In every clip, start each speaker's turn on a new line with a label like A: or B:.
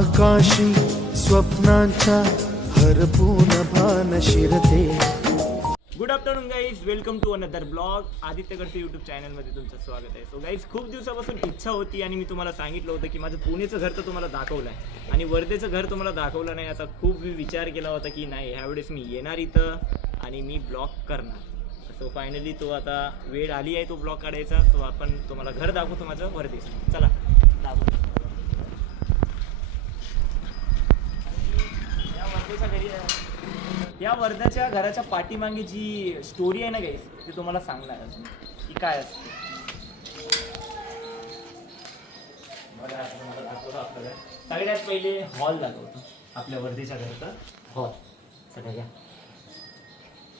A: आकाशी स्वप्नांच्या हरपून भान शिरते.
B: Good afternoon guys welcome to another blog Aditya Gadse YouTube चॅनलमध्ये तुमचं स्वागत आहे. सो गाईज खूप दिवसापासून इच्छा होती आणि मी तुम्हाला सांगितलं होतं की माझं पुणेचं घर तर तुम्हाला दाखवलं आहे आणि वर्धेचं घर तुम्हाला दाखवलं नाही. आता खूप मी विचार केला होता की नाही ह्यावेळेस मी येणार इथं आणि मी ब्लॉग करणार. सो फायनली तो आता वेळ आली आहे तो ब्लॉग काढायचा. सो आपण तुम्हाला घर दाखवतो माझं वर्धेचं. चला दाखवतो. या वर्धेच्या घरी या. वर्धाच्या घराच्या पाठीमागे जी स्टोरी आहे ना गाईस ती तुम्हाला सांगणार अजून. की काय असते? सगळ्यात पहिले हॉल दाखवतो आपल्या वर्धेच्या घरचा. हॉल सगळ्या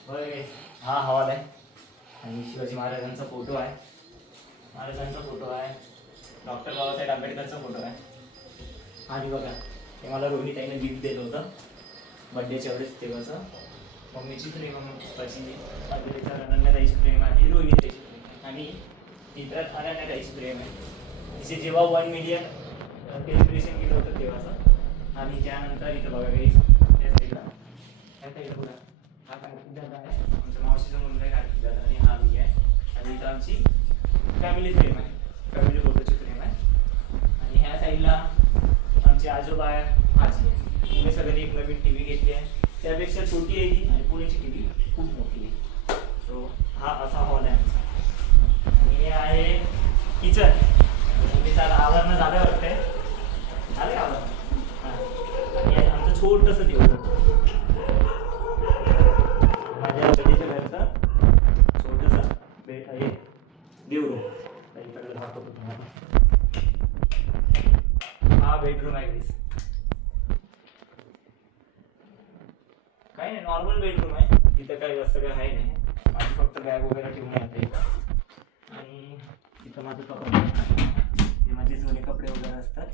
B: होय हा हॉल आहे. आणि शिवाजी महाराजांचा फोटो आहे. महाराजांचा फोटो आहे. डॉक्टर बाबासाहेब आंबेडकरचा फोटो आहे. आणि बघा ते मला रोहिणी ताईने गिफ्ट दिलं होतं. बड्डेच्या वेळेस तेव्हाचं. मम्मीची प्रेम आहे पप्पाची. अभिनेता अनन्याताईची प्रेम आहे रोहिणी त्याची प्रेम आहे. आणि चित्रात अनन्याताईची प्रेम आहे. तिचे जेव्हा वन मिलियन सेलिब्रेशन केलं होतं तेव्हाचं. आणि त्यानंतर इथं बघा काही त्या साईडला त्या साईडला बघा. हा कार्तिक दादा आहे. आमच्या मावशीचा मुलगा आहे कार्तिक दादा आणि हा मी आहे. आणि इथं आमची फॅमिली प्रेम आहे. आहे सगळ्यांनी एक नवीन टी व्ही घेतली आहे. त्यापेक्षा छोटी आहे ती आणि पुण्याची टी व्ही खूप मोठी आहे. सो हा असा हॉल आहे आमचा. आणि हे आहे किचन मी त्याला आवरणं झालं वाटतंय. झालं का आवरण हां. आणि आमचं छोटंसं देऊ माझ्या बहिणीच्या घरचं छोटंसं बेट आहे. देवरूम इकडे दाखवतो तुम्हाला. हा बेडरूम आहे guys. काही नाही नॉर्मल बेडरूम आहे. तिथं काही जास्त काही आहे नाही. माझी फक्त बॅग वगैरे ठेवून येते आणि तिथं माझं कपडे माझे जुने कपडे वगैरे असतात.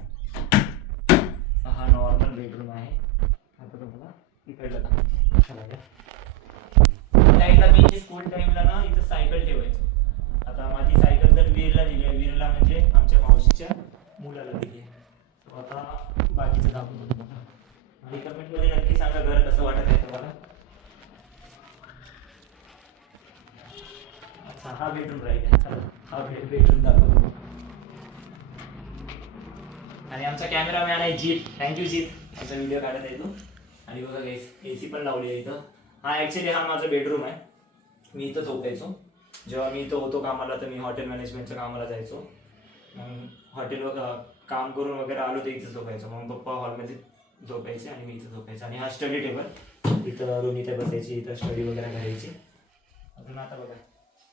B: हा नॉर्मल बेडरूम आहे. आता तुम्हाला इकडला साईडला मी स्कूल टाईमला ना इथं सायकल ठेवायचो. आता माझी सायकल तर वीरला दिली आहे. वीरला म्हणजे आमच्या मावशीच्या मुलाला दिली आहे. आता बाकीचं दाखवतो तुम्हाला. आणि कमेंटमध्ये नक्की सांगा घर कसं वाटत आहे तुम्हाला अच्छा हा बेडरूम राहील चला हा बेड बेडरूम दाखवतो. आणि आमचा कॅमेरामॅन आहे जीत. थँक्यू जीत. आमचा व्हिडिओ काढत आहे तो. आणि बघा ए सी पण लावली आहे इथं. हा ॲक्च्युली हा माझा बेडरूम आहे. मी इथं झोपायचो. जेव्हा मी इथं होतो कामाला तर मी हॉटेल मॅनेजमेंटच्या कामाला जायचो. मग हॉटेलवर काम करून वगैरे आलो तर इथं झोपायचो. मग पप्पा हॉलमध्ये झोपायचे आणि मी इथं झोपायचं. आणि हा स्टडी टेबल इथं रोनीता बसायची इथं स्टडी वगैरे करायची. अजून आता बघा.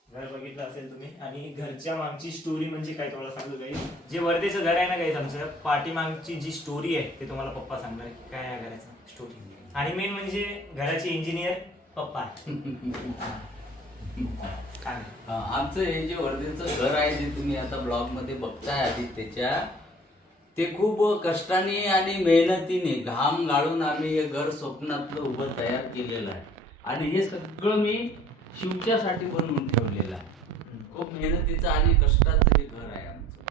B: घर बघितलं असेल तुम्ही. आणि घरच्या मागची स्टोरी म्हणजे काय तुम्हाला सांगू काही? जे वर्धेचं घर आहे ना काही आमचं पाठीमागची जी स्टोरी आहे ते तुम्हाला पप्पा सांगणार की काय आहे घराचं स्टोरी आणि मेन म्हणजे घराचे इंजिनियर पप्पा काय? नाही.
C: हा, आमचं हे जे वर्धेचं घर आहे जे तुम्ही आता ब्लॉगमध्ये बघताय त्याच्या ते खूप कष्टाने आणि मेहनतीने घाम गाळून आम्ही हे घर स्वप्नातलं उभं तयार केलेलं आहे. आणि हे सगळं मी शिवच्यासाठी बनवून ठेवलेलं आहे खूप मेहनतीचं आणि कष्टाचं हे घर आहे आमचं.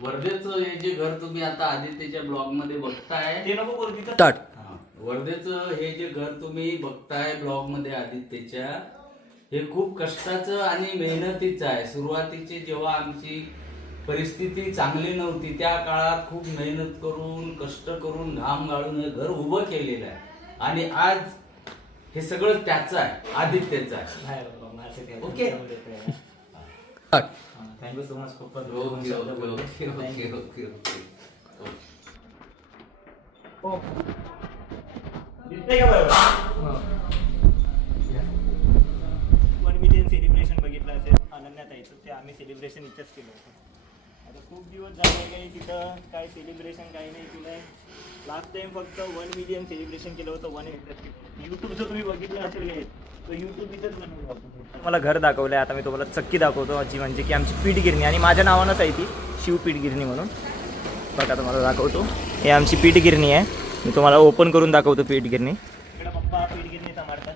C: वर्धेचं हे जे घर तुम्ही आता आदित्यच्या ब्लॉगमध्ये बघताय
B: ते नको बोल तिथं
A: ताट.
C: हा. वर्धेचं हे जे घर तुम्ही बघताय ब्लॉगमध्ये आदित्यच्या हे खूप कष्टाचं आणि मेहनतीचं आहे सुरुवातीची जेव्हा आमची परिस्थिती चांगली नव्हती त्या काळात खूप मेहनत करून कष्ट करून घाम गाळून हे घर उभं केलेलं आहे आणि आज हे सगळं त्याचं आहे. आदित्यचं आहे. Okay.
B: Thank you so much पप्पा
C: okay okay okay okay okay okay.
B: दिसतंय का बरोबर वन मिलियन सेलिब्रेशन बघितलं असेल अनन्यात यायचं ते आम्ही सेलिब्रेशन इथंच केलं होतं. आता खूप दिवस झाले काही तिथं. काय सेलिब्रेशन काही नाही केलं लास्ट टाइम फक्त वन मिलियन सेलिब्रेशन केलं होतं वन यूट्यूबचं तुम्ही बघितलं असेल तो यूट्यूब इथंच मला घर दाखवलं आहे आता मी तुम्हाला चक्की दाखवतो जी म्हणजे की आमची पीठ गिरणी आणि माझ्या नावानंच आहे ती शिव पीठ गिरणी म्हणून. बघा तुम्हाला दाखवतो. हे आमची पीठ गिरणी आहे. मी तुम्हाला ओपन करून दाखवतो पीठ गिरणी इकडे पप्पा पीठ गिरणी सांभाळतात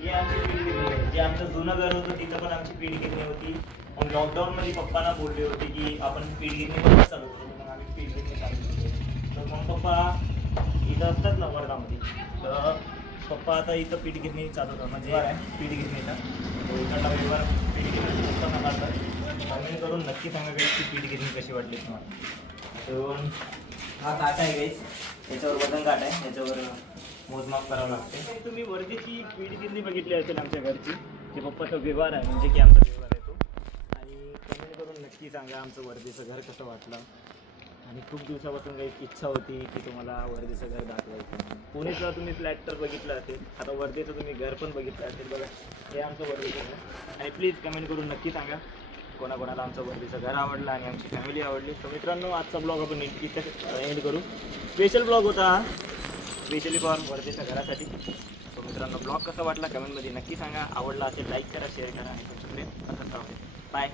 B: ही आमची पीठ गिरणी आहे. जे आमचं जुनं घर होतं तिथं पण आमची पीठ गिरणी होती. मग लॉकडाऊनमध्ये पप्पांना बोलले होते की आपण पीठ गिरणी पण चालू करू. मग आम्ही पीठ गिरणी चालू केली तर मग पप्पा इथं असतात ना वर्गामध्ये तर पप्पा आता इथं पीठ गिरणी चालू करतात म्हणजे पीठ तो इकडला व्यवहार पीठ गिरणी पप्पा करतात कमेंट करून नक्की सांगा गाईस की पीठ गिरणी कशी वाटली तुम्हाला. तर हा काटा आहे गाईस याच्यावर वजन काटा आहे. याच्यावर मोजमाप करावं लागते. तुम्ही वर्धेची पीठ किल्ली बघितली असेल आमच्या घरची जे पप्पाचा व्यवहार आहे म्हणजे की आमचा व्यवहार आहे तो. आणि कमेंट करून नक्की सांगा आमचं वर्धेचं घर कसं वाटलं. आणि खूप दिवसापासून काही इच्छा होती की तुम्हाला वर्धेचं घर दाखवायचं. म्हणून. पुणेचं तुम्ही फ्लॅट तर बघितलं असेल आता वर्धेचं तुम्ही घर पण बघितलं असेल बघा. हे आमचं वर्धेचं घर. आणि प्लीज कमेंट करून नक्की सांगा कोणाकोणाला आमचं वर्धेचं घर आवडलं आणि आमची फॅमिली आवडली. तर मित्रांनो आजचा ब्लॉग आपण इथे एंड करू. स्पेशल ब्लॉग होता स्पेशली फॉर वर्धेच्या घरासाठी. सो मित्रांनो ब्लॉग कसा वाटला? कमेंटमध्ये नक्की सांगा. आवडला असेल लाईक करा शेअर करा आणि तुमचं प्रेम बाय